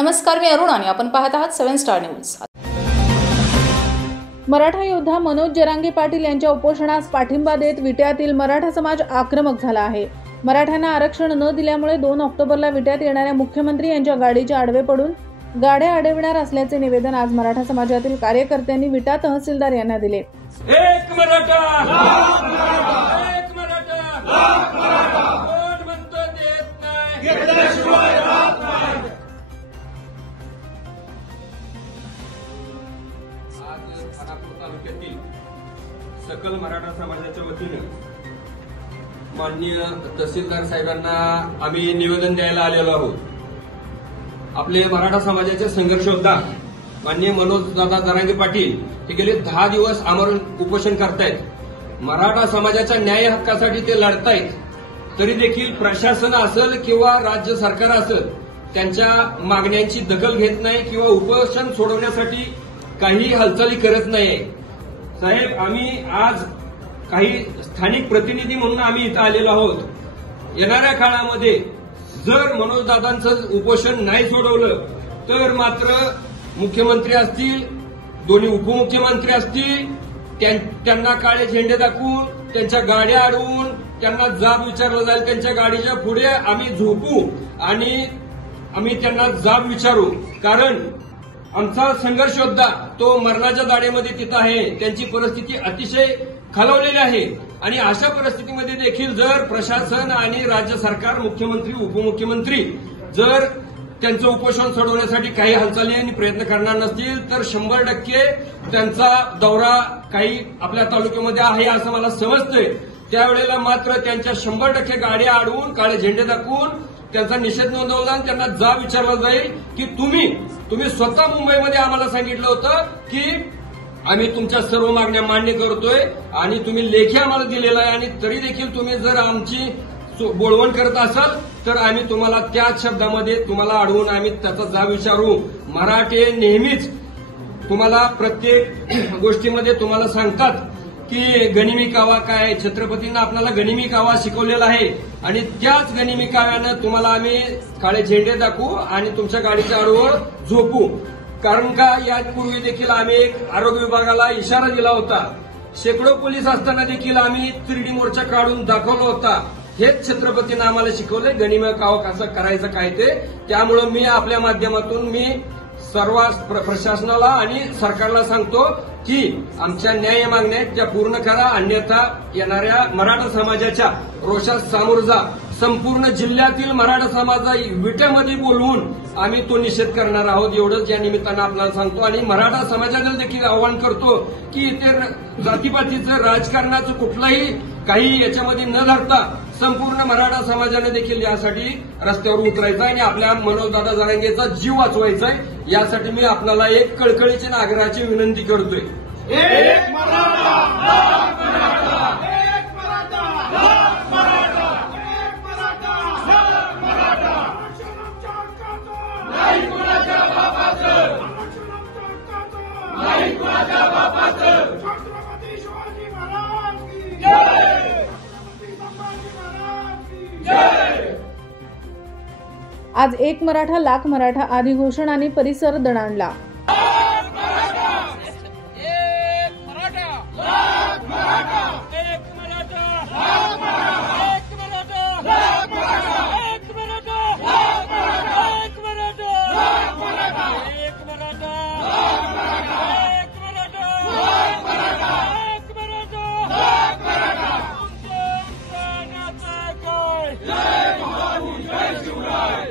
नमस्कार, मी अरुण आणि आपण पाहत आहात 7 स्टार न्यूज। मराठा योद्धा मनोज जरांगे पाटील यांच्या उपोषणास पाठिंबा देत विट्यातील मराठा समाज आक्रमक झाला आहे। मराठ्यांना आरक्षण न दिल्यामुळे 2 ऑक्टोबरला विट्यात येणाऱ्या मुख्यमंत्री यांच्या गाडीच्या आडवे पडून गाड्या अडविणार असल्याचे निवेदन आज मराठा समाजातील कार्यकर्त्यांनी विटा तहसीलदार यांना दिले। एक मराठा, एक मराठा, कोण म्हणतो देत नाही, घेतल्याशिवाय राहत नाही। आज खानापूर तालुक्यातील सकल मराठा समाजाच्या वतीने माननीय तहसीलदार साहेबांना आम्ही निवेदन द्यायला आलेलो आहोत। आपले मराठा समाजाचे संघर्ष योद्धा माननीय मनोज दादा जरांगे पाटील हे गेले 10 दिवस आमरण उपोषण करतायत। मराठा समाजाच्या न्याय हक्कासाठी ते लढतायत, तरी देखील प्रशासन असेल किंवा राज्य सरकार असेल त्यांच्या मागण्यांची दखल घेत नाही किंवा उपोषण सोडवण्यासाठी काही हालचाली करत नाहीये। साहेब, आम्ही आज काही स्थानिक प्रतिनिधी म्हणून आम्ही इथं आलेलो आहोत। येणाऱ्या काळामध्ये जर मनोजदादांचं उपोषण नाही सोडवलं तर मात्र मुख्यमंत्री असतील, दोन्ही उपमुख्यमंत्री असतील, त्यांना काळे झेंडे दाखवून त्यांच्या गाड्या अडवून त्यांना जाब विचारला जाईल। त्यांच्या गाडीच्या पुढे आम्ही झोपू आणि आम्ही त्यांना जाब विचारू, कारण आमचा संघर्ष योद्धा तो मरणाच्या दाढेमध्ये तिथं आहे। त्यांची परिस्थिती अतिशय खालावलेली आहे आणि अशा परिस्थितीमध्ये देखील जर प्रशासन आणि राज्य सरकार, मुख्यमंत्री, उपमुख्यमंत्री जर त्यांचं उपोषण सोडवण्यासाठी काही हालचाली आणि प्रयत्न करणार नसतील तर 100% त्यांचा दौरा काही आपल्या तालुक्यामध्ये आहे असं मला समजतंय। त्यावेळेला मात्र त्यांच्या 100% गाड्या अडवून काळे झेंडे दाखवून त्यांचा निषेध नोंदवला आणि त्यांना जाब विचारला जाईल की तुम्ही स्वतः मुंबईमध्ये आम्हाला सांगितलं होतं की आम्ही तुमच्या सर्व मागण्या मान्य करतोय आणि तुम्ही लेखी आम्हाला दिलेला आहे, आणि तरी देखील तुम्ही जर आमची बोलवण करत असाल तर आम्ही तुम्हाला त्याच शब्दामध्ये तुम्हाला अडवून आम्ही त्याचा जाब विचारू। मराठे नेहमीच तुम्हाला प्रत्येक गोष्टीमध्ये तुम्हाला सांगतात की गनिमी कावा काय, छत्रपतींना आपल्याला गनिमी कावा शिकवलेला आहे आणि त्याच गनिमी काव्यानं तुम्हाला आम्ही काळे झेंडे दाखवू आणि तुमच्या गाडीच्या आडवर झोपू। कारण का यापूर्वी देखील आम्ही एक आरोग्य विभागाला इशारा दिला होता, शेकडो पोलीस असताना देखील आम्ही 3D मोर्चा काढून दाखवला होता। हेच छत्रपतींना आम्हाला शिकवले गनिमी कावा कसं करायचं काय ते। त्यामुळे मी आपल्या माध्यमातून मी सर्व प्रशासनाला आणि सरकारला सांगतो की आमच्या न्याय मागण्या आहेत त्या पूर्ण करा, अन्यथा येणाऱ्या मराठा समाजाच्या रोषास सामोरं जा। संपूर्ण जिल्ह्यातील मराठा समाजा विट्यामध्ये बोलवून आम्ही तो निषेध करणार आहोत, एवढंच या निमित्तानं आपल्याला सांगतो। आणि मराठा समाजाला देखील आवाहन करतो की इथे जातीपातीचं राजकारणाचं कुठलाही काही याच्यामध्ये न धरता संपूर्ण मराठा समाजाने देखील यासाठी रस्त्यावर उतरायचं आणि आपल्या मनोजदादा जरांगेचा जीव वाचवायचा आहे। यासाठी मी आपल्याला एक कळकळीची आणि आग्रहाची विनंती करतोय। एक मराठा, लाख मराठा, एक मराठा, लाख मराठा, एक मराठा, लाख मराठा, नाही कुणाच्या बापाचं, नाही कुणाच्या बापाचं, छत्रपती शिवाजी महाराज की जय, छत्रपती संभाजी महाराज की जय। आज एक मराठा लाख मराठा आदी घोषणांनी परिसर दणाणला।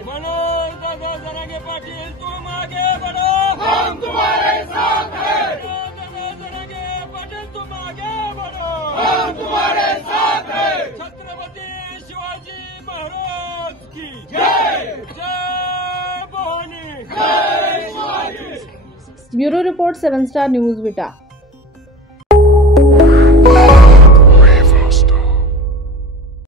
मनोज दादा जरांगे पाटील, तुम आगे बढ़ो, हम तुम्हारे साथ हैं। मनोज दादा जरांगे पाटील, तुम आगे बढ़ो, हम तुम्हारे साथ हैं। छत्रपती शिवाजी महाराज की जय, जय भवानी, जय Shivaji. Bureau report 7 star news विटा।